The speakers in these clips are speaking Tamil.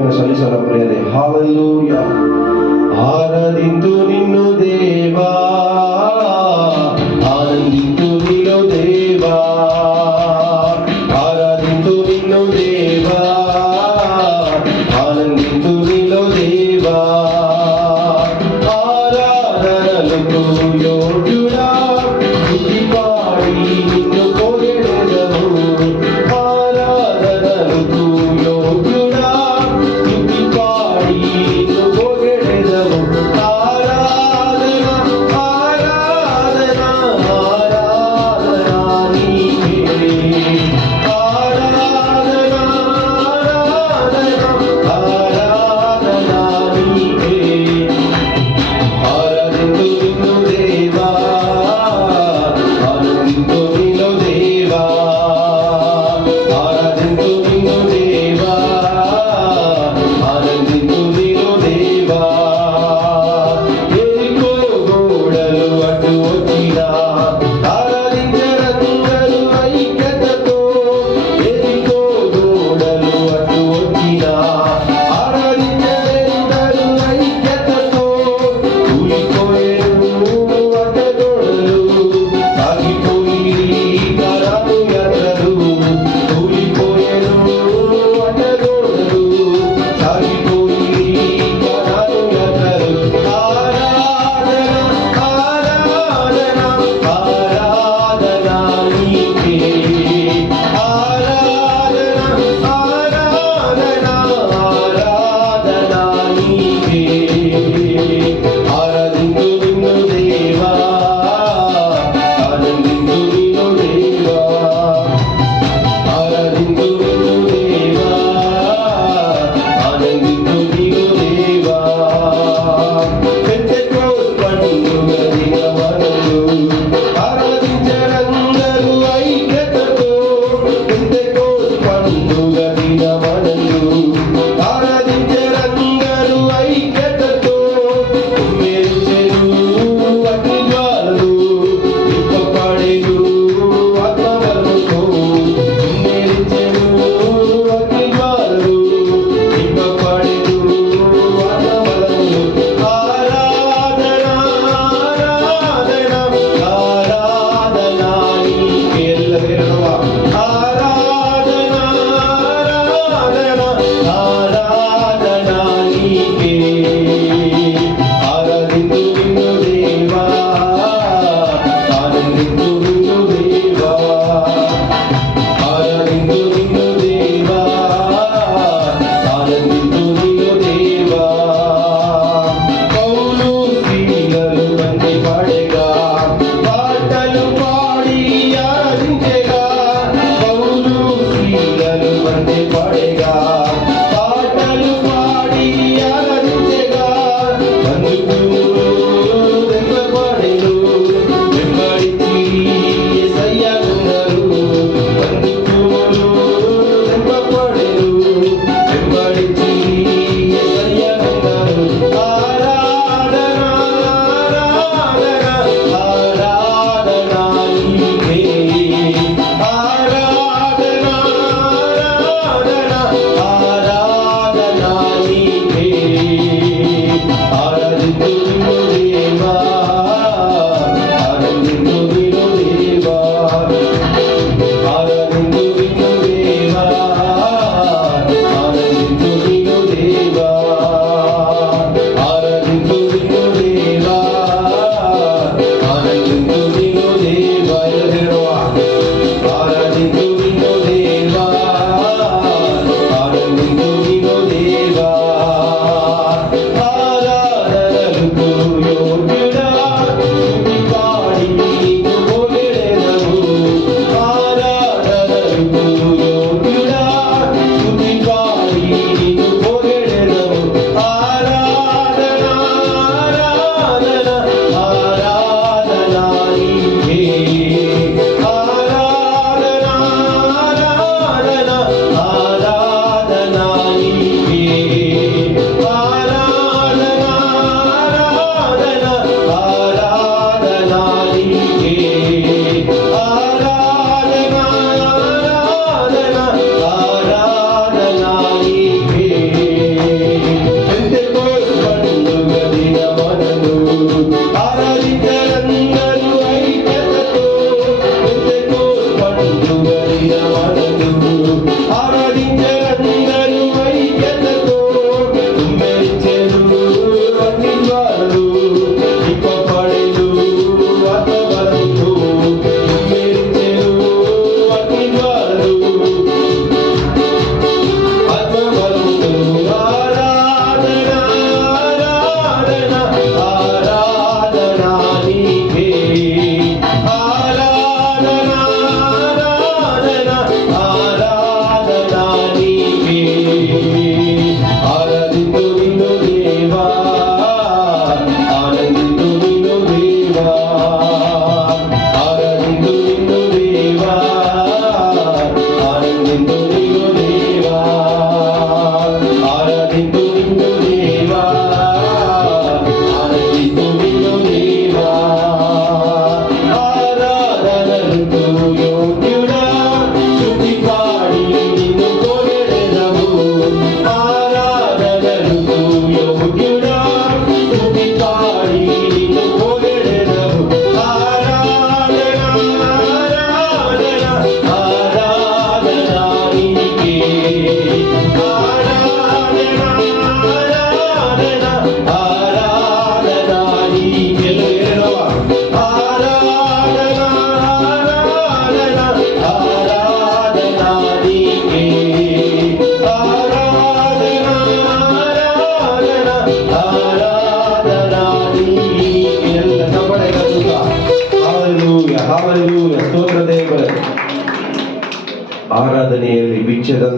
దీవెన సల్లిసాల ప్రియదే. హల్లెలూయా. ఆరాధింతు నిన్ను దేవా, ఆనందింతు నీలో దేవా, ఆరాధింతు నిన్ను దేవా, ఆనందింతు నీలో దేవా. ఆరాధనలకు యోగ్యుడా, స్తుతి పాడి నిన్ను పొగడెదము. ఆరాధనలకు యోగ్యుడా, స్తుతి పాడి నిన్ను పొగడెదము. ఆరాధన ఆరాధన ఆరాధన నీకే. ఆరాధన ఆరాధన ఆరాధన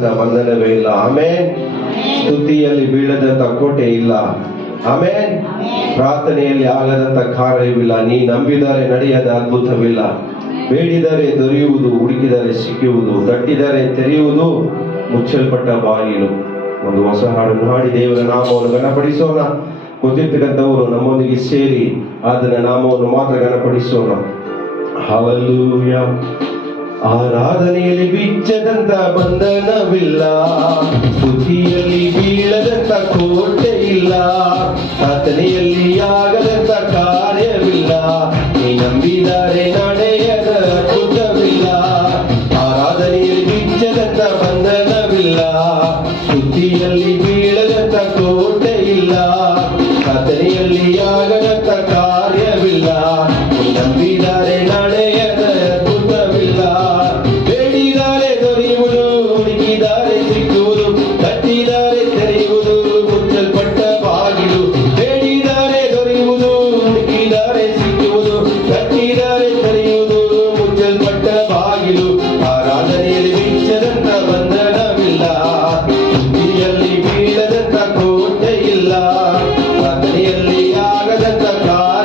ಆಗದಂತ ಬಂಧನವೇ ಇಲ್ಲ. ಆಮೇನ್. ಸ್ತುತಿಯಲ್ಲಿ ಬೀಳದಂತ ಕೋಟೆ ಇಲ್ಲ. ಆಮೇನ್. ಪ್ರಾರ್ಥನೆಯಲ್ಲಿ ಆಗದಂತ ಕಾರ್ಯವಿಲ್ಲ. ನೀ ನಂಬಿದರೆ ನಡೆಯದ ಅದ್ಭುತವಿಲ್ಲ. ಬೇಡಿದರೆ ದೊರೆಯುವುದು, ಹುಡುಕಿದರೆ ಸಿಕ್ಕುವುದು, ತಟ್ಟಿದರೆ ತೆರೆಯುವುದು, ಮುಚ್ಚಲ್ಪಟ್ಟ ಬಾಗಿಲು. ಒಂದು ಹೊಸ ಹಾಡನ್ನು ಹಾಡಿ ದೇವರ ನಾಮವನ್ನು ಘನಪಡಿಸೋಣ. ಗೊತ್ತಿರ್ತಕ್ಕಂಥವರು ನಮ್ಮೊಂದಿಗೆ ಸೇರಿ ಆತನ ನಾಮವನ್ನು ಮಾತ್ರ ಘನಪಡಿಸೋಣ. ಹಲ್ಲೆಲೂಯಾ. ಆರಾಧನೆಯಲ್ಲಿ ಬಿಚ್ಚದಂತ ಬಂಧನವಿಲ್ಲ, ಸ್ತುತಿಯಲ್ಲಿ ಬೀಳದಂತ ಕೋಟೆ ಇಲ್ಲ, ಪ್ರಾರ್ಥನೆಯಲ್ಲಿ ಆಗದಂತ ಕಾರ್ಯವಿಲ್ಲ, ನೀ ನಂಬಿದರೆ ನಡೆಯದ ಅದ್ಭುತವಿಲ್ಲ. ಆರಾಧನೆಯಲ್ಲಿ ಬಿಚ್ಚದಂತ ಬಂಧನವಿಲ್ಲ, ಸ್ತುತಿಯಲ್ಲಿ ಬೀಳದಂತ ಕೋಟೆ ಇಲ್ಲ, ಪ್ರಾರ್ಥನೆಯಲ್ಲಿ ಆಗದಂತ ಕಾರ್ಯವಿಲ್ಲ, ನೀ ನಂಬಿದರೆ ನಡೆಯದ ಅದ್ಭುತವಿಲ್ಲ. ಬೇಡಿದರೆ ದೊರೆಯುವುದು, ಹುಡುಕಿದರೆ ಸಿಕ್ಕುವುದು, ತಟ್ಟಿದರೆ ತೆರೆಯುವುದು, ಮುಚ್ಚಲ್ಪಟ್ಟ ಬಾಗಿಲು. ಬೇಡಿದರೆ ದೊರೆಯುವುದು, ಹುಡುಕಿದರೆ ಸಿಕ್ಕುವುದು, ತಟ್ಟಿದರೆ ತೆರೆಯುವುದು, ಮುಚ್ಚಲ್ಪಟ್ಟ ಬಾಗಿಲು. ಆರಾಧನೆಯಲ್ಲಿ ಬಿಚ್ಚದಂತ ಬಂಧನವಿಲ್ಲ, ಸ್ತುತಿಯಲ್ಲಿ ಬೀಳದಂತ ಕೋಟೆ ಇಲ್ಲ, ಪ್ರಾರ್ಥನೆಯಲ್ಲಿ ಆಗದಂತ ಕಾರ್ಯ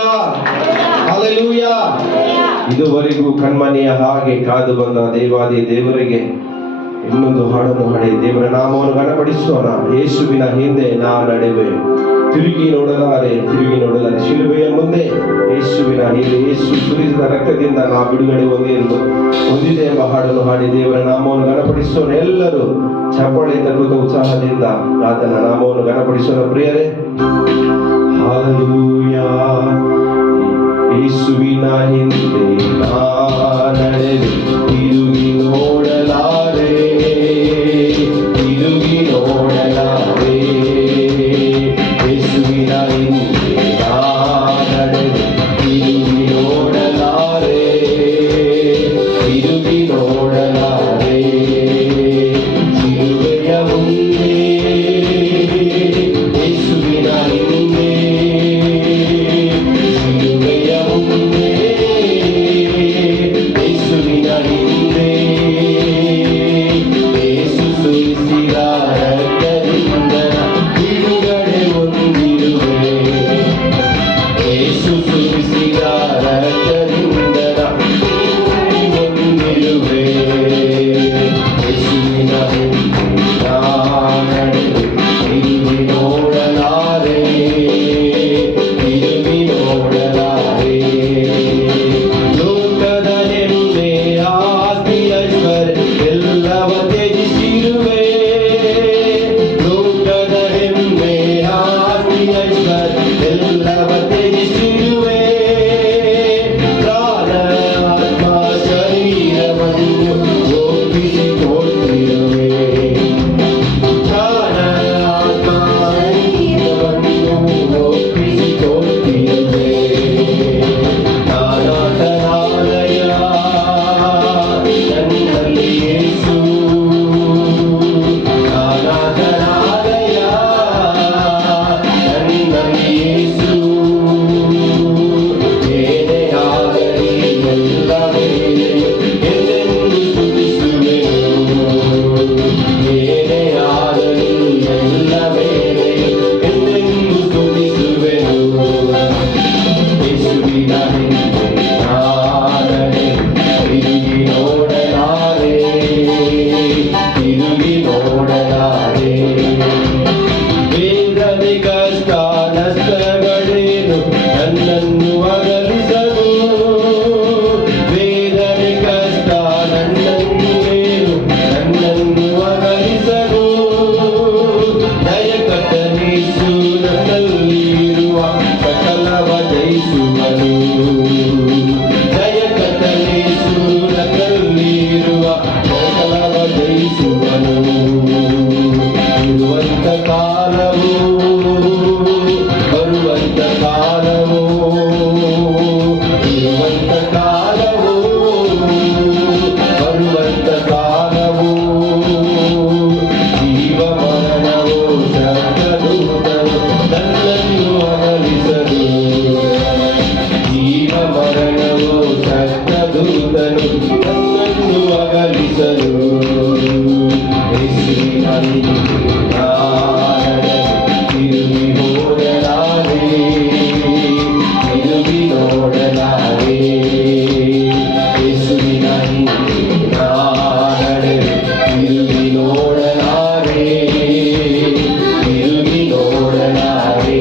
ಹಲ್ಲೆಲೂಯಾ, ಹಲ್ಲೆಲೂಯಾ. ಇದುವರೆಗೂ ಕಣ್ಮನೆಯ ಹಾಗೆ ಕಾದು ಬಂದ ದೇವಾದಿ ದೇವರಿಗೆ ಇನ್ನೊಂದು ಹಾಡನ್ನು ಹಾಡಿ ದೇವರ ನಾಮವನ್ನು ಗಣಪಡಿಸೋಣ. ಯೇಸುವಿನ ಹಿಂದೆ ನಾ ನಡೆವೆ, ತಿರುಗಿ ನೋಡಲಾರೆ, ತಿರುಗಿ ನೋಡಲಾರೆ. ಶಿಲುಬೆಯ ಮುಂದೆ ಯೇಸುವಿನ ಹಿಂದೆ, ಯೇಸು ಸುರಿಸಿದ ರಕ್ತದಿಂದ ನಾ ಬಿಡುಗಡೆ ಹೊಂದಿದೆ ಎಂಬ ಹಾಡನ್ನು ಹಾಡಿ ದೇವರ ನಾಮವನ್ನು ಗಣಪಡಿಸೋಣ. ಎಲ್ಲರೂ ಚಪ್ಪಾಳೆ ತಟ್ಟುವ ಉತ್ಸಾಹದಿಂದ ಆತನ ನಾಮವನ್ನು ಗಣಪಡಿಸೋಣ. ಪ್ರಿಯರೇ, ಹಲ್ಲೆಲೂಯಾ. ಯೇಸುವಿನ ಹಿಂದೆ ನಾ ನಡೆವೆ, ತಿರುಗಿ ನೋಡಲಾರೆ, ತಿರುಗಿ ನೋಡಲಾರೆ. ಯೇಸುವಿನ ಹಿಂದೆ ನಾ ನಡೆವೆ, ತಿರುಗಿ ನೋಡಲಾರೆ, ತಿರುಗಿ ನೋಡಲಾರೆ. ಶಿಲುಬೆಯ ಮುಂದೆ ಯೇಸುವಿನ ಹಿಂದೆ, ಶಿಲುಬೆಯ ಮುಂದೆ ಯೇಸುವಿನ ಹಿಂದೆ. ಯೇಸು ಸುರಿಸಿದ ರಕ್ತದಿಂದ ಬಿಡುಗಡೆ ಹೊಂದಿರುವೆ, ಯೇಸು ಸುರಿಸಿದ ರಕ್ತದಿಂದ ಹೊಂದಿರುವೆ. ಯೇಸುವಿನ ಹಿಂದೆ ನಾ ನಡೆವೆ, ತಿರುಗಿ ನೋಡಲಾರೆ, ತಿರುಗಿ ನೋಡಲಾರೆ. ಲೋಕದ ಹೆಮ್ಮೆ ಆಸ್ತಿ ಐಶ್ವರ್ಯ ಎಲ್ಲವ ತ್ಯಜಿಸಿರುವೆ, ಲೋಕದ ಹೆಮ್ಮೆ ಆಸ್ತಿ ಐಶ್ವರ್ಯ ಎಲ್ಲವ ತ್ಯಜಿಸಿರುವೆ. ಪ್ರಾಣ ಆತ್ಮ ಶರೀರವನ್ನು ಒಪ್ಪಿಸಿಕೊಟ್ಟಿರುವೆ, ಪ್ರಾಣ ಆತ್ಮ ಶರೀರವನ್ನು ಒಪ್ಪಿಸಿಕೊಟ್ಟಿರುವೆ. ನಾನಾಥನಾಲಯ ನನ್ನಲ್ಲಿ ಯೇಸು, ನಾನಾಥನಾಲಯ ನನ್ನಲ್ಲಿ ಯೇಸು. ಏನೇ ಆಗಲಿ ಎಲ್ಲ ವೇಳೆಯೂ ಎಂದೆಂದು ಸ್ತುತಿಸುವೆನು, ಏನೇ ಆಗಲಿ ಎಲ್ಲ ವೇಳೆಯೂ ಎಂದೆಂದು ಸ್ತುತಿಸುವೆನು. ಯೇಸುವಿನ ಹಿಂದೆ ನಾ ನಡೆವೆ, ತಿರುಗಿ ನೋಡಲಾರೆ, ತಿರುಗಿ ನೋಡಲಾರೆ. ವೇದನೆ ಕಷ್ಟ ನಷ್ಟಗಳೇನು ನನ್ನನ್ನು ಅಗಲಿಸಲು, ವೇದನೆ ಕಷ್ಟ ನನ್ನನ್ನೇನು ನನ್ನನ್ನು ಅಗಲಿಸಲು. ದಯಕರ್ತನೇಸು ನನ್ನಲ್ಲಿರುವ ಸಕಲವ ಜಯಿಸುವನು, ದಯಕರ್ತನೇಸು ನನ್ನಲ್ಲಿರುವ ಸಕಲವ ಜಯಿಸುವನು. ಇರುವಂತ ಕಾಲವು, ಬರುವಂತ ಕಾಲವು, ಇರುವಂತ ಕಾಲವು, ಬರುವಂತ ಕಾಲವು. ಜೀವ ಮರಣವು ಶಬ್ದದೂತರು ನನ್ನನ್ನು ಅಗಲಿಸಲು, ಜೀವ ಮರಣವು ಶಬ್ದದೂತರು ನನ್ನನ್ನು ಅಗಲಿಸಲು. ಯೇಸುವಿನ ಹಿಂದೆ ನಾ ನಡೆವೆ, ತಿರುಗಿ ನೋಡಲಾರೆ, ತಿರುಗಿ ನೋಡಲಾರೆ. ಯೇಸುವಿನ ಹಿಂದೆ ನಾ ನಡೆವೆ, ತಿರುಗಿ ನೋಡಲಾರೆ, ತಿರುಗಿ ನೋಡಲಾರೆ.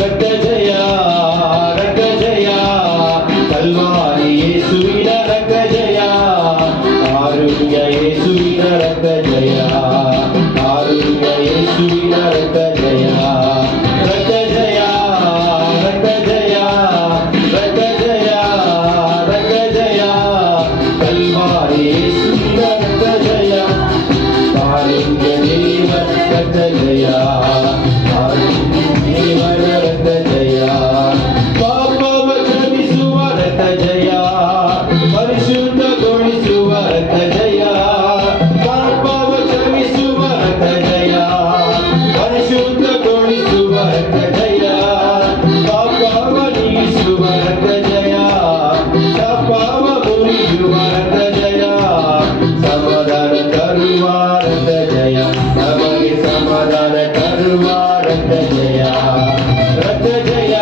ರಕ್ತ ಜಯ, ರಕ್ತ ಜಯ, ಕಲ್ವಾರಿ ಯೇಸುವಿನ ರಕ್ತ ಜಯ, ಕಾರುಣ್ಯ ಯೇಸುವಿನ ರಕ್ತ ಜಯ, ಕಾರುಣ್ಯ ಯೇಸುವಿನ ರಕ್ತ ಜಯ. ರಕ್ತ ಜಯ, ರಕ್ತ ಜಯ, ರಕ್ತ ಜಯ, ರಕ್ತ ಜಯ, ಕಲ್ವಾರಿ ಯೇಸುವಿನ ರಕ್ತ ಜಯ, ಕಾರುಣ್ಯ ದೇವರ ರಕ್ತ ಜಯ, ಕಾರುಣ್ಯ ದೇವರ ರಕ್ತ ಜಯ. ಪಾಪವ ಕ್ಷಮಿಸುವ ರಕ್ತ ಜಯ, ಪರಿಶುದ್ಧಗೊಳಿಸುವ ರಕ್ತ ಜಯ, ಪಾಪವ ಕ್ಷಮಿಸುವ ರಕ್ತ ಜಯ, ಪರಿಶುದ್ಧಗೊಳಿಸುವ ರಕ್ತ ಜಯ, ಪಾಪವ ನೀಗಿಸುವ ರಕ್ತ ಜಯ, ಪಾಪವ ಮುರಿಯುವ ರಕ್ತ ಜಯ, ಸಮಾಧಾನ ತರುವ ರಕ್ತ ಜಯ, ನಮಗೆ ಸಮಾಧಾನ ತರುವ ರಕ್ತ ಜಯ, ರಕ್ತ ಜಯ,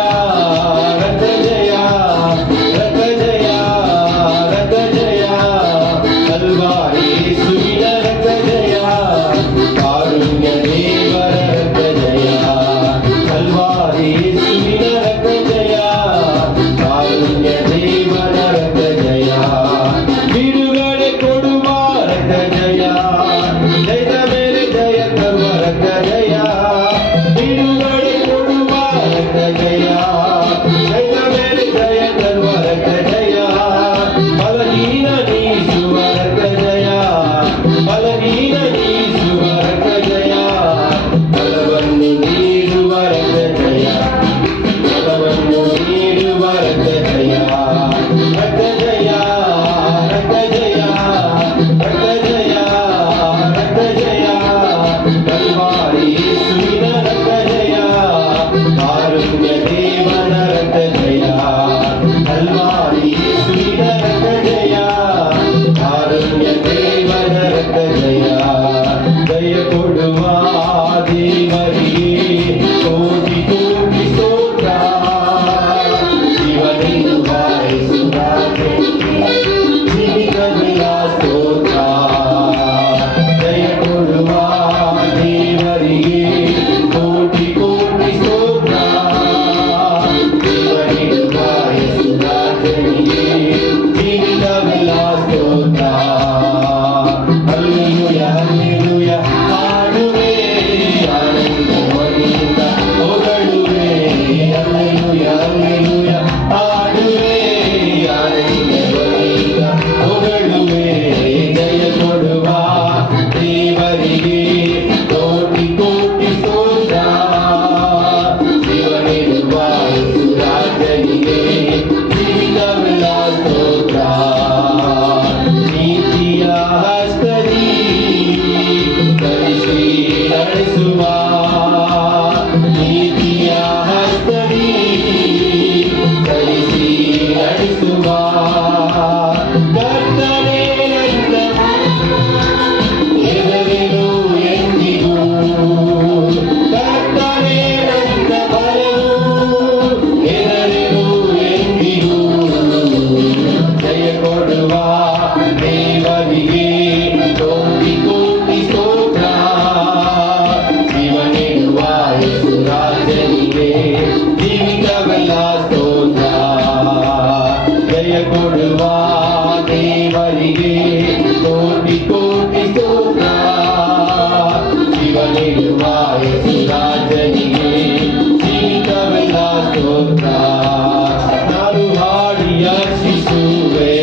ನಾನು ಹಾಡಿ ಹರ್ಷಿಸುವೆ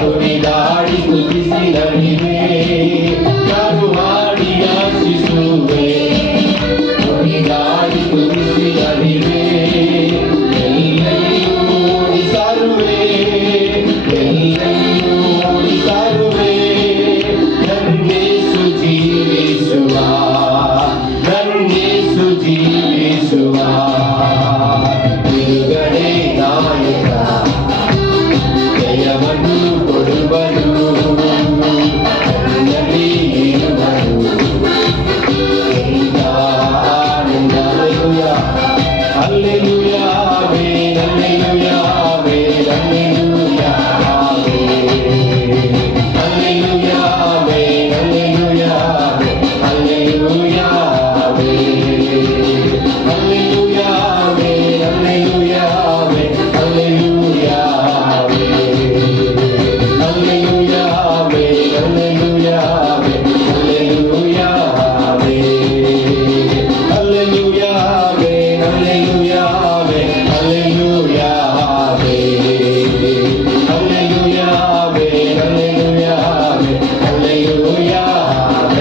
ಕುಣಿದಾಡಿ ಸ್ತುತಿಸಿ ನಲಿವೆ ನಾನು ಹಾಡಿ ಹರ್ಷಿಸುವೆ ಕುಣಿದಾಡಿ ಸ್ತುತಿಸಿ ನಲಿವೆ ಎಲ್ಲೆಲ್ಲೂ ಓಡಿ ಸಾರುವೆ ಎಲ್ಲೆಲ್ಲೂ ಓಡಿ ಸಾರುವೆ ನನ್ನೇಸು ಜೀವಿಸುವ ನನ್ನೇಸು ಜೀವಿಸುವ ಬಿಡುಗಡೆ ನಾಯಕ ಜಯವನ್ನು ಕೊಡುವನು ನನ್ನಲ್ಲಿ ಇರುವನು Hallelujah, amen, hallelujah, amen, hallelujah, amen. Hallelujah, amen, hallelujah, amen, hallelujah, amen. Hallelujah, amen, hallelujah, amen, hallelujah, amen. Hallelujah, amen, hallelujah, amen, hallelujah, amen. Hallelujah, amen, hallelujah, amen, hallelujah, amen. Hallelujah, amen, hallelujah, amen, hallelujah.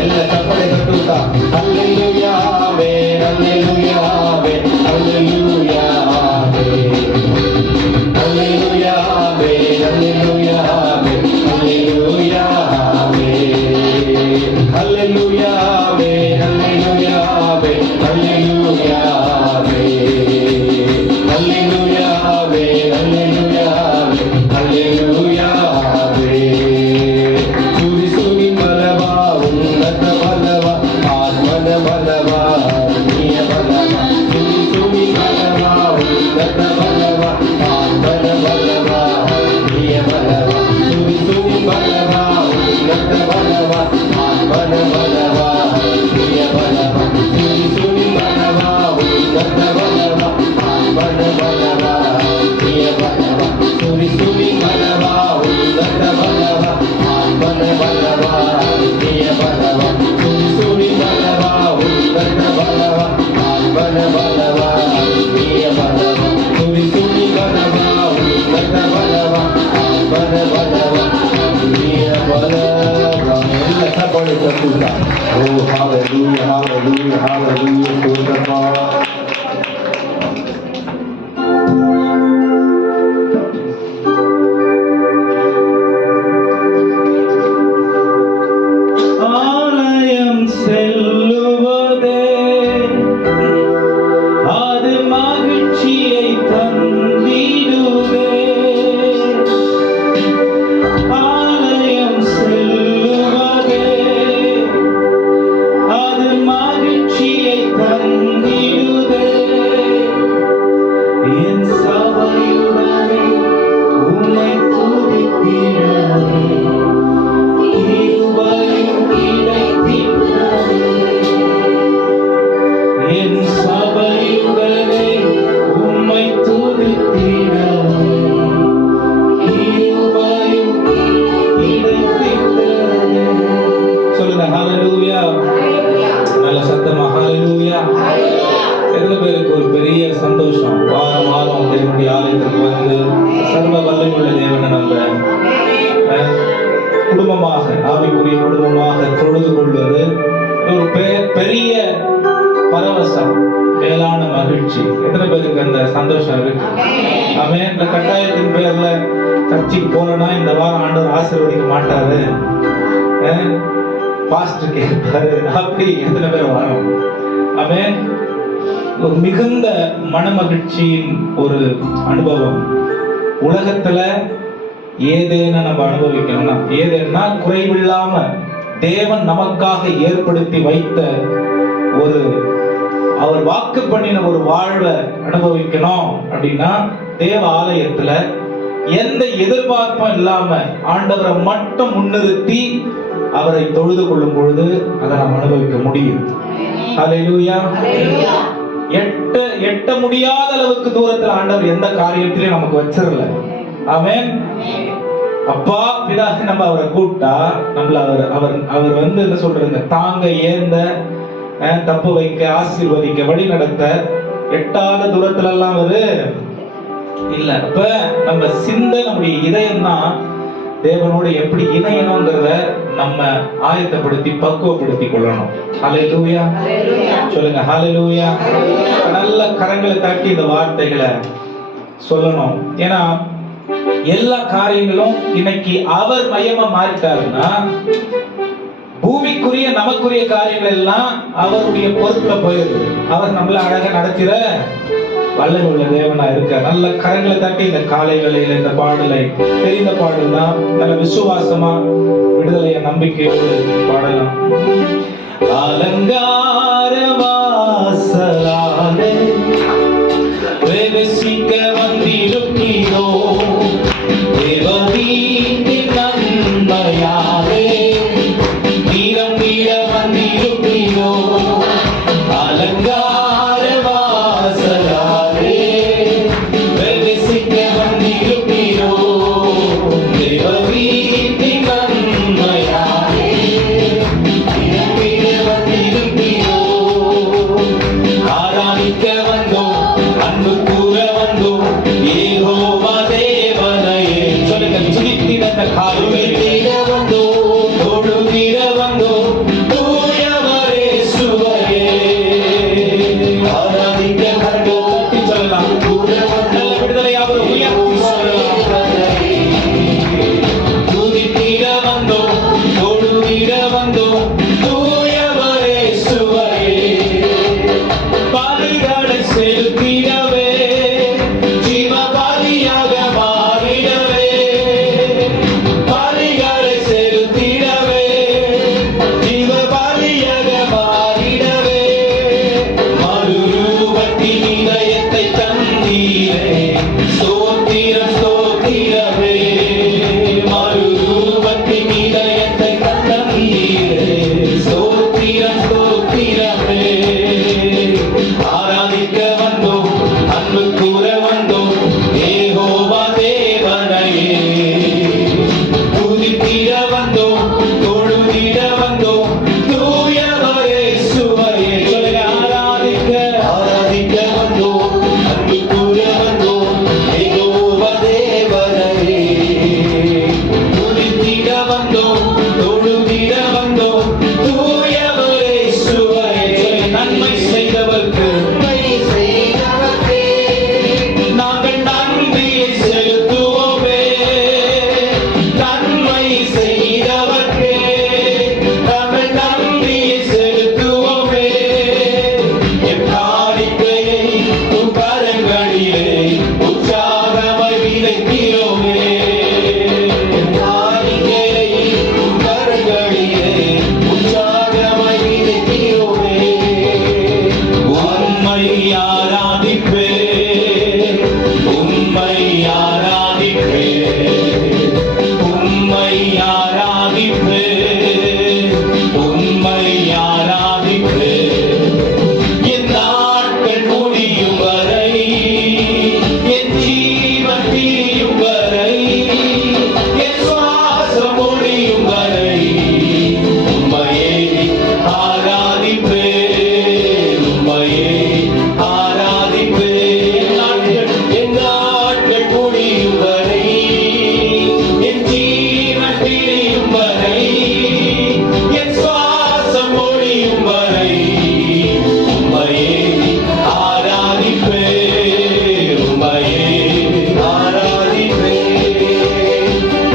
ಎಲ್ಲ ಚಪ್ಪಳೆ ತಟ್ಟುತ್ತಾ Hallelujah, amen, hallelujah, amen, hallelujah, amen. Hallelujah, amen, hallelujah, amen, hallelujah, amen. Hallelujah, amen, hallelujah, amen, hallelujah, amen. Hallelujah, amen, hallelujah, amen, hallelujah, amen. ಸುರಿಸುನಿ ಬಲವ ಉನ್ನತ ಬಲವ ಆತ್ಮನ ಬಲವ ನೀಯ ಬಲವ ಸುರಿಸುನಿ ಬಲವ ಉನ್ನತ ಬಲವ ಆತ್ಮನ ಬಲವ ನೀಯ ಬಲವ ಸುರಿಸುನಿ ಬಲವ ಉನ್ನತ ಬಲವ ಆತ್ಮನ ಬಲವ ನೀಯ ಬಲವ ಸುರಿಸುನಿ ಬಲವ ಉನ್ನತ ಬಲವ ಆತ್ಮನ ಬಲವ ನೀಯ ಬಲವ ಸುರಿಸುನಿ ಬಲವ ಉನ್ನತ ಬಲವ ಆತ್ಮನ ಬಲವ ನೀಯ ಬಲವ ಸುರಿಸುನಿ ಬಲವ ಉನ್ನತ ಬಲವ ಆತ್ಮನ ಬಲವ ನೀಯ ಬಲವ ಸುರಿಸುನಿ ಬಲವ ಉನ್ನತ ಬಲವ ಆತ್ಮನ ಬಲವ ನೀಯ ಬಲವ ಎಲ್ಲ ಚಪ್ಪಾಳೆ ತಟ್ಟುತ್ತಾ ಓ hallelujah, hallelujah, hallelujah, ಸ್ತೋತ್ರಪ್ಪ. ஆலயம் செல்லுவதே அது மகிழ்ச்சியை தந்திடுவே ஆலயம் செல்லுவதே அது மகிழ்ச்சியை தந்திடுவே என் சபையுடனே உம்மை துதித்திடவே கிருபையும் கிடைத்திட்டதே என் சபையுடனே உம்மை துதித்திடவே கிருபையும் கிடைத்திட்டதே. சொல்லுங்க ஹalleluya. நல்ல சத்தமா ஹalleluya. எத்தனை பேருக்கு ஒரு பெரிய சந்தோஷம் வாரம் வாரம் தேவனுடைய ஆலயத்திற்கு வந்து சர்வ வல்லமையுள்ள தேவனை நம்ம குடும்பமாக ஆவிக்குரிய குடும்பமாக தொழுது கொள்வது ஒரு பெரிய பரவசம் மேலான மகிழ்ச்சி. எத்தனை பேருக்கு அந்த சந்தோஷம் இருக்கு? அவன் இந்த கட்டாயத்தின் பேர்ல சர்ச்சைக்கு போறேன்னா இந்த வாரம் ஆண்டவர் ஆசீர்வதிக்க மாட்டாரு, பாஸ்டர் கேட்பாரு, அப்படி எத்தனை பேர் வரும்? அவன் ஒரு மிகுந்த மனமகிழ்ச்சியின் ஒரு அனுபவம். உலகத்துல ஏதேன நம்ம அனுபவிக்கணும்னா, ஏதேன்னா குறைவில்லாம தேவன் நமக்காக ஏற்படுத்தி வைத்த ஒரு அவர் வாக்கு பண்ணின ஒரு வாழ்வை அனுபவிக்கணும் அப்படின்னா தேவ ஆலயத்துல எந்த எதிர்பார்ப்பும் இல்லாம ஆண்டவரை மட்டும் முன்னிறுத்தி அவரை தொழுது கொள்ளும் பொழுது அதை நாம் அனுபவிக்க முடியும். ஹல்லேலூயா. எட்ட முடியாத அளவுக்கு தூரத்தில் ஆண்டவர் எந்த காரியத்திலையும் நமக்கு வச்சிடல. ஆமென். அப்பா பிதா நம்ம அவரை கூப்பிட்டா நம்மள அவர் வந்து என்ன சொல்றது, தாங்க ஏந்த தப்பு வைக்க ஆசீர்வதிக்க வழி நடத்த எட்டாத தூரத்துல எல்லாம் அவரு இல்ல. அப்ப நம்ம சிந்தை, நம்முடைய இதயம் தான் தேவனோடு எப்படி இணையணுங்கிறத நம்ம ஆயத்தப்படுத்தி பக்குவப்படுத்தி கொள்ளணும். ஹல்லேலூயா. சொல்லுங்க ஹல்லேலூயா. நல்ல கரங்களை தட்டி இந்த வார்த்தைகளை சொல்லணும். ஏன்னா எல்லா காரியங்களும் இன்னைக்கு அவர் மையமா மாறிட்டாருன்னா பூமிக்குரிய நமக்குரிய காரியங்கள் எல்லாம் அவருடைய பொறுப்புல போயிருது. அவர் நம்மள அழகா நடத்திட வல்லமை உள்ள தேவனா இருக்க. நல்ல கரங்களை தட்டி இந்த காலை வேளையில இந்த பாடலை, தெரிந்த பாடல் தான், நல்ல விசுவாசமா விடுதலைய நம்பிக்கையோடு பாடலாம். அலங்கார வாசலாலே பிரவேசிக்க வந்திருக்கிறோ, தேவவீட்டின் நன்மையாலே நீரம் நீர வந்திருக்கிறோ. அலங்கார வாசலாலே பிரவேசிக்க வந்திருக்கிறோ, தேவவீட்டின் நன்மையாலே நீரம் நீர வந்திருக்கிறோ. ஆராதிக்க வந்தோம், அன்பு கூற வந்தோம், யெகோவா தேவனையே. சொல்லுங்க, துதித்திட காலுவேத்திட வந்தோம், தொழுதிட வந்தோம், தூயவரே சுவையே. ஆராதிக்க வந்தோம், தட்டி சொல்லலாம், கூற வந்தோம், விடுதலையாக உயர்த்தி சொல்லலாம். துதித்திட வந்தோம், தொழுதிட வந்தோம், தூயவரே சுவையே. பலிகளை செலுத்திடவே, ஜீவபலியாக மாறிடவே. பலிகளை செலுத்திடவே, ஜீவபலியாக மாறிடவே. மறுரூபத்தின் இதயத்தை தந்தீரே, ஸ்தோத்திரம் ஸ்தோத்திரமே. மறுரூபத்தின் இதயத்தை தந்தீரே, ஸ்தோத்திரம் ஸ்தோத்திரமே. ஆராதிக்க வந்தோம், அன்பு கூற வந்தோம், யெகோவா தேவனையே. துதித்திட வந்தோம், தொழுதிட வந்தோம், தூயவரே சுவையே. சொல்லுங்க, ஆராதிக்க வந்தோம், அன்பு கூற வந்தோம், யெகோவா தேவனையே. துதித்திட வந்தோம், தொழுதிட வந்தோம், தூயவரே சுவையே. நன்மை செய்தவர்க்கு நாங்கள் நன்றியை செலுத்துவோமே. நன்மை செய்தவர்க்கு நாங்கள் நன்றியை செலுத்துவோமே. என் காணிக்கையை உம் கரங்களிலே உற்சாகமாய் விதைக்கிறோமே. என் காணிக்கையை உம் கரங்களிலே உற்சாகமாய் விதைக்கிறோமே. உம்மை ஆராதிப்பே, உம்மை ஆராதிப்பே, உம்மை ஆராதிப்பே, உம்மை ஆராதிப்பே. என் நாட்கள் முடியும் வரை, என் ஜீவன் பிரியும் வரை, என் சுவாசம் முடியும் வரை உம்மையே ஆராதிப்பே, உம்மையே ஆராதிப்பே. என் நாட்கள் முடியும் வரை, என் ஜீவன் பிரியும் வரை, என் சுவாசம் முடியும் வரை உம்மையே ஆராதிப்பே, உம்மையே ஆராதிப்பே.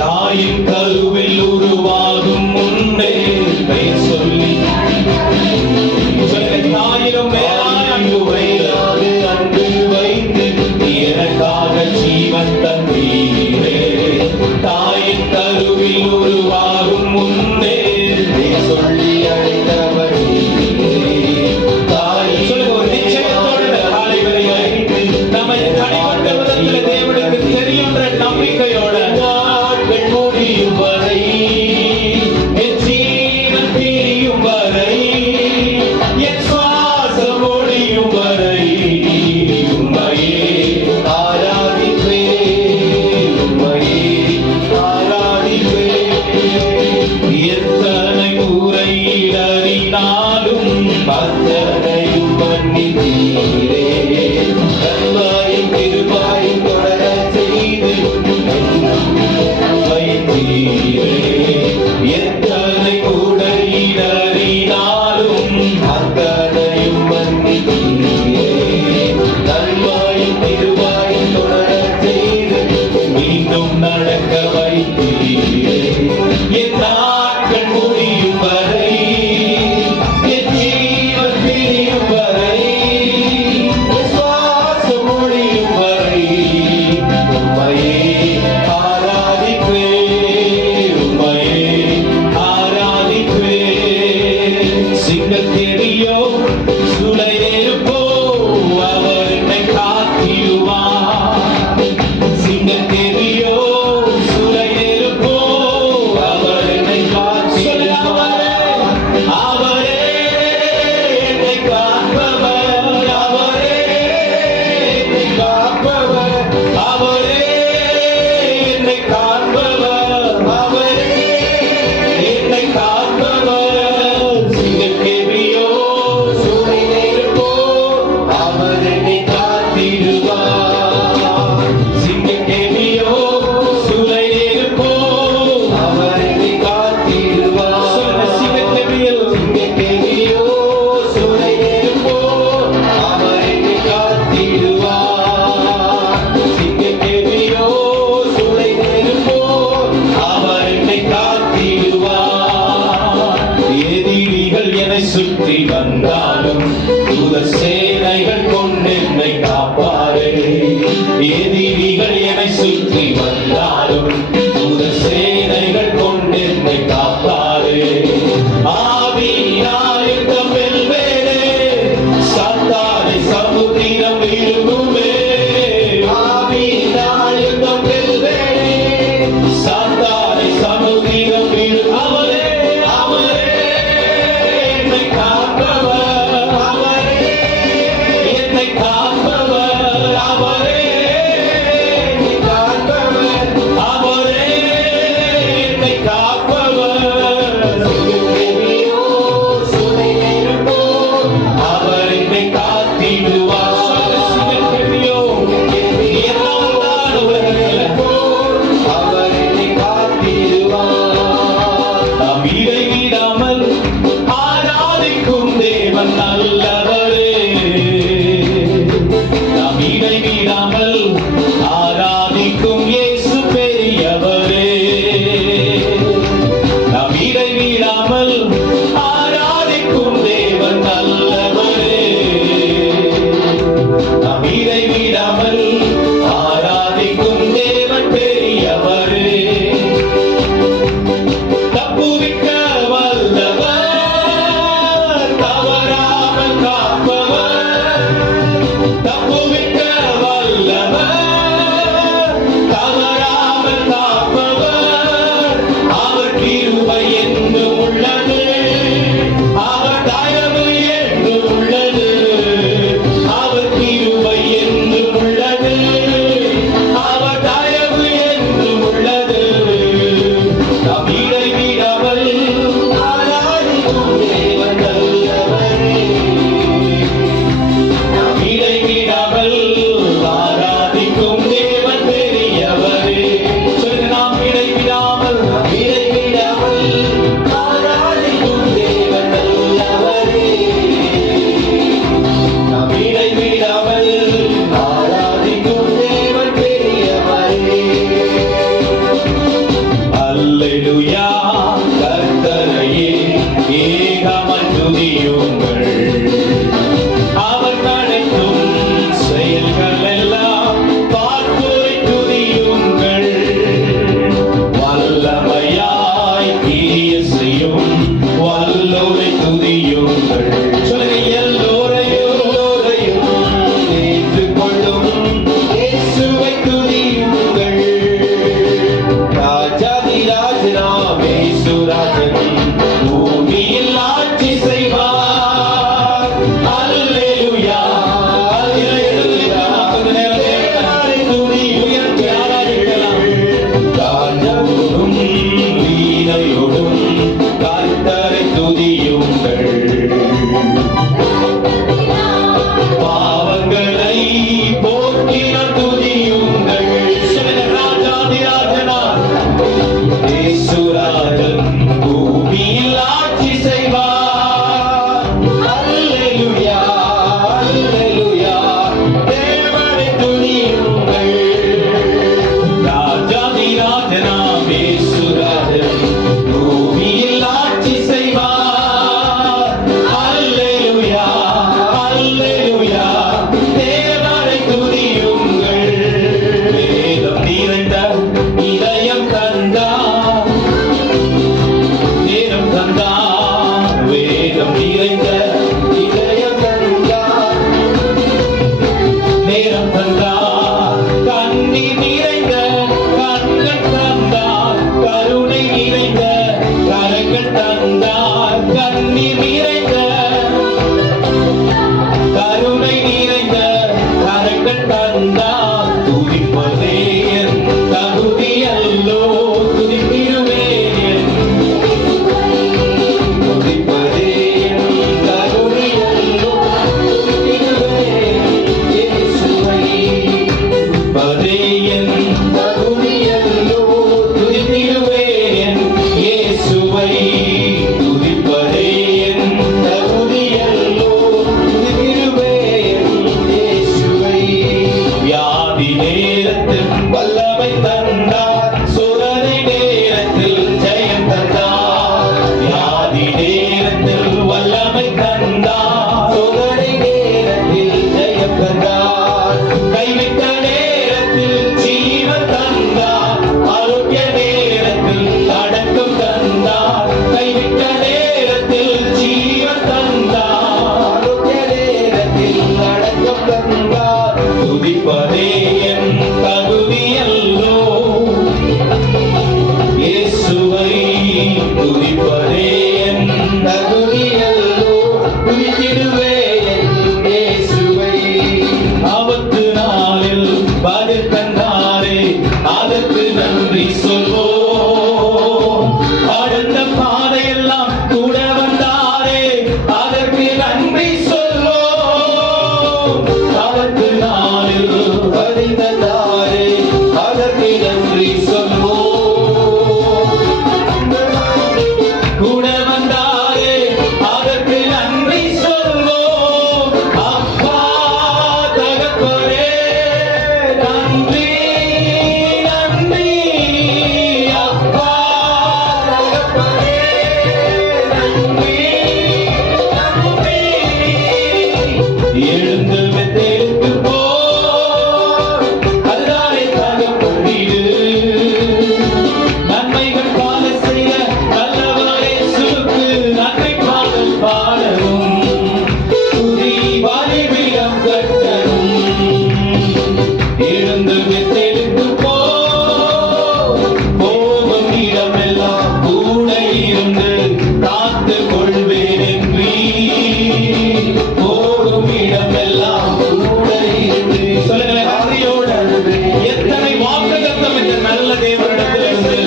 தாயின் கருவில் உருவாகும் முன்னே பெயர் சொல்லி, தாயிலும் மேலான அன்பு வைத்து எனக்காக ஜீவன் தந்தீரே. தாயின் கருவில் உருவாகும் முன்னே பெயர் சொல்லி அழைத்தவர் நீரே. தாயின் சொல்லுங்க, ஒரு நிச்சயத்தோடு இந்த காலை வேளையிலே நம்மை தனிப்பட்ட விதத்தில் தேவனுக்கு தெரியுன்ற நம்பிக்கையோட நாட்கள் முடியும் வரை, என் ஜீவன் பிரியும் வரை, என் சுவாசம் ஒழியும் வரை உம்மையே ஆராதிப்பே, சுற்றி வந்தாலும் தூத சேனைகள் கொண்டு என்னை காப்பாரே. ஆவியினால் யுத்தம் வெல்வேனே, சாத்தானை சமுத்திரம் விழுங்குமே. ஆவியினால் யுத்தம் வெல்வேனே, சாத்தானை சமுத்திரம் விழு. அவரே அவரே என்னை காப்பவர், அவரே என்னை காப்பவர், அவரே என்னை காப்பவர், அவரே என்னை காப்பவர். சுகமேவியோ சுனை நெருப்போ அவர் என்னை காத்திடுவார். சுகமேவியோ எல்லாம் தான் உலகத்தில் அவர் என்னை காத்திடுவார். நாம் இடைவிடாமல் ஆராதிக்கும் தேவன் நல்லவரே. நாம் இடைவிடாமல் ஆராதிக்கும் இயேசு பெரியவரே. நாம் இடைவிடாமல் ஆராதிக்கும் தேவன் நல்லவரே. நாம் இடைவிடாமல் ஆராதிக்கும் தேவன் பெரியவரே. தப்புவிக்க வல்லவர், தவறாமல் காப்பவர். தப்புவிக்க வல்லவர், தவறாமல் காப்பவர். அவர் கிருபை என்று உள்ளது, அவர் தயவு என்று உள்ளது. அவர் கிருபை என்று உள்ளது, அவர் தயவு என்று உள்ளது. நாம் இடைவிடாமல் ஆராதிக்கும் தேவன் நல்லவரே. நாம் இடைவிடாமல் ஆராதிக்கும் தேவன் பெரியவரே. சொல்லுங்க, நாம் இடைவிடாமல் ஆராதிக்கும் தேவன் நல்லவரே. நாம் இடைவிடாமல் ஆராதிக்கும் தேவன் பெரியவரே. அல்லேலூயா, கர்த்தரையே ஏகமாய் துதியுங்கள். அவர் நடத்தும் செயல்கள் எல்லாம் பார்ப்போரை துதியுங்கள். வல்லமையாய் கிரிய செய்யும் வல்லோரை துதியுங்கள். சொல்லுங்க, எல்லோரையும் ஏற்றுக்கொள்ளும் இயேசுவை துதியுங்கள். ராஜாதி ராஜனாம் இயேசு ராஜன் பூமியில் ஆட்சி செய்வார். அல்லேலூயா, அல்லேலூயா. கொஞ்ச நேரம் தேவனை துதி உயர்த்தி ஆராதிக்கலாம். ராஜாவோடும் வீணையோடும் கர்த்தரை துதியுங்கள். பாவங்களை போக்கினார் துதியுங்கள். சொல்லுங்க, ராஜாதி ராஜனாம் இயேசுராஜன் பூமியில் ஆட்சி செய்வார். அல்லேலூயா, அல்லேலூயா. தேவனை துதியுங்கள். ராஜாதி ராஜனாம் இயேசுராஜன் பூமியில் ஆட்சி செய்வார். அல்லேலூயா, அல்லேலூயா. தேவனை துதியுங்கள். வேதம் நிறைந்த இதயம் தந்தார், நேரம் தந்தார். வேதம் நிறைந்த இதயம் தந்தார், நேரம் தந்தார். கண்ணீர் நிறைந்த கண்கள் தந்தார், கருணை நிறைந்த கரங்கள் தந்தார். கண்ணீர் நிறைந்த கருணை நிறைந்த கரங்கள் தந்தார். துதிப்பதே என் தகுதி அல்லோ, துதிப்பிடுவேன். துதிப்பதே என் தகுதி அல்லோ, துதிப்பிடுவேன் இயேசுவை. துதிப்பதே என் தகுதி அல்லோ, துதிப்பிடுவேன் இயேசுவை. துதிப்பதே என் தகுதி அல்லோ, துதிப்பிடுவேன் இயேசுவை. வியாதி நேரத்தில் வல்லமை தந்தார், சோதனை நேரத்தில் ஜெயம் தந்தார். வியாதி நேரத்தில் வல்லமை தந்தார், சோதனை நேரத்தில் ஜெயம் தந்தார். கைவிட்ட நேரத்தில் ஜீவன் ஆரோக்கிய நேரத்தில் அடக்கம் தந்தார், கைவிட்ட நேரத்தில் ஜீவன் தந்தார். ஆரோக்கிய நேரத்தில் அடக்கம் தந்தார், துதிப்பதே என் தகுதியல்லோ. இயேசுவை துதிப்பதே என் தகுதியல்லோ. துதித்திடுவேன் இயேசுவை. ஆபத்து நாளில் பதில் தந்தாரே, அதற்கு நன்றி சொல்வோம். ஆழ்ந்த பாதையெல்லாம் கூட வந்தாரே, அதற்கு நன்றி சொல்வோம். ஆபத்து நாளில் பதில் தந்தாரே, அதற்கு நன்றி சொல்வோம். கூட வந்தாரே, அதற்கு நன்றி சொல்வோம். அப்பா தகப்பனே நன்றி நன்றி. அப்பா தகப்பனே நன்றி நன்றி. எழுந்து வெத்தேலுக்கு போ, அதுதானே தகப்பன் வீடு. நன்மைகள் பால செய்ய நல்லவரே சுருக்கு நன்மை பாடல் பாடவும், துதி பலிபீடம் கட்டவும். எழுந்து வெத்தேலுக்கு போ, போகும் இடமெல்லாம் கூட இருந்து காத்து கொள்வேன் என்றீ. போகும் இடமெல்லாம் கூட இருந்து சொல்லுங்களேன் நன்றியோடு. எத்தனை வாக்குத்தத்தம் இந்த நல்ல தேவனிடத்திலிருந்து.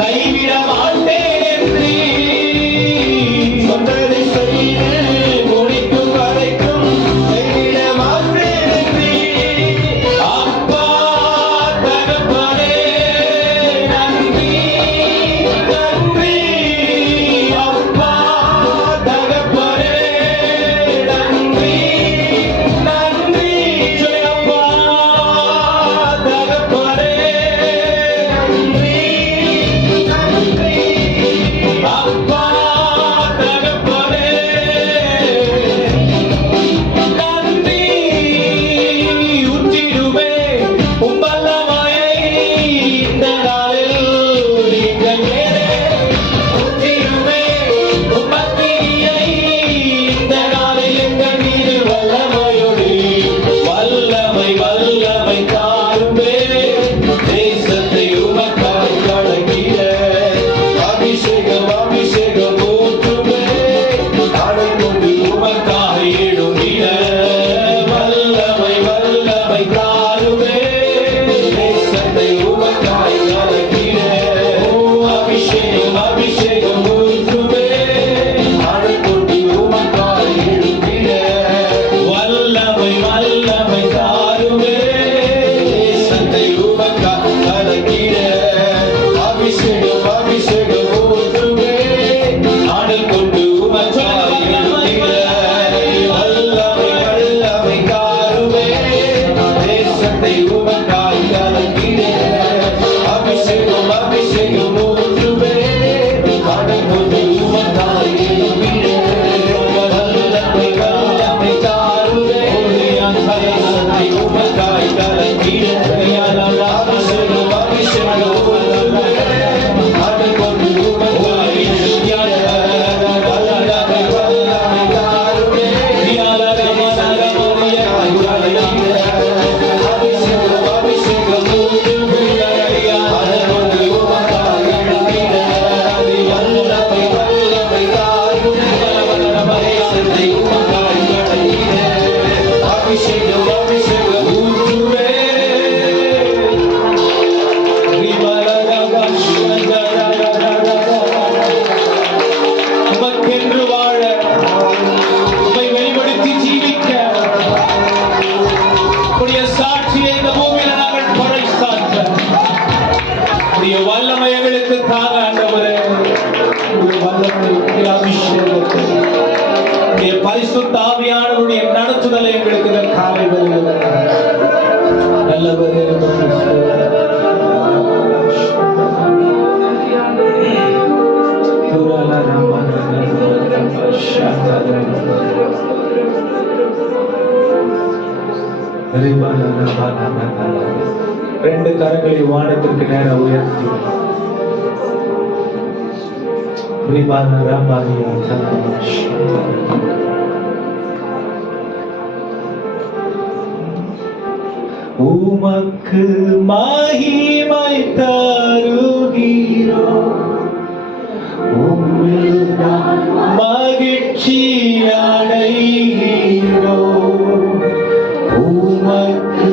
கைவிட மாட்டேன் என்றீ. சொன்னதை செய்து முடிக்கும் வரைக்கும் கைவிட மாட்டேன் என்றீ. அப்பா தகப்பனே நன்றி நன்றி. அப்பா தகப்பனே நன்றி நன்றி. அப்பா தகப்பனே நன்றி நன்றி. அப்பா தகப்பனே நன்றி. உற்றிடுவே உம்பல்லமையை இந்த நாளில் நீங்கள் மேலே. உற்றிடுவே உம்பத்தியை இந்த நாளில் எங்கள் மீது வல்லமையோடு. வல்லமை வல்லமை தாருமே, தேசத்தை உமக்காய் கலக்கிட. அபிஷேகம் அபிஷேகம் ஊற்றுமே, ஆடை கொண்டு உமக்காய் எழும்பிட. வல்லமை வல்லமை தாருமே, தேசத்தை உமக்காய் கலக்கிட. அபிஷேகம் அபிஷேகம் ஊற்றுமே, ஆடை கொண்டு உமக்காய் எழும்பிட. வல்லமை வல்லமை தாருமே, தேசத்தை உமக்காய் கலக்கிட. அபிஷேகம் அபிஷேகம் ஊற்றுமே, ஆடல் கொண்டு உமக்காய் எழும்பிட. வல்லமை வல்லமை தாருமே, தேசத்தை உமக்காய் கலக்கிட. அபிஷேகம் அபிஷேகம் ஊற்றுமே, ஆடல் கொண்டு உமக்காய் எழும்பிட. வல்லமை வல்லமை தாருமே, தேசத்தை உமக்காய் கலக்கிட. அபிஷேகம் அபிஷேகம் ஊற்றுமே, ஆடல் கொண்டு உமக்காய் எழும்பிட. வல்லமை வல்லமை தாருமே, அபிஷேகம் அபிஷேகம் ஊற்றுமே, ஆடல் கொண்டு உமக்காய் எழும்பிட. வல்லமை வல்லமை தாருமே, தேசத்தை உமக்காய் கலக்கிட. அபிஷேகம் அபிஷேகம் ஊற்றுமே. உமக்கென்று வாழ, உம்மை வெளிப்படுத்தி ஜீவிக்க, உடைய சாட்சியை இந்த பூமியில நாங்கள் பறைசாற்ற உடைய வல்லமை எங்களுக்கு தாங்க ஆண்டவரே. உடைய வல்லமை, உடைய அபிஷேகத்தை, உடைய பரிசுத்த ஆவியானவருடைய நடத்துதலை எங்களுக்கு இந்த காலை வேளையிலே நல்லவரே. Ribana ரெண்டு கரங்களை வானத்திற்கு நேரம் உயர்த்தி உமக்கு மகிமை தருகிறோம், உம்மில் மகிழ்ச்சி அடைகிறோம், உமக்கு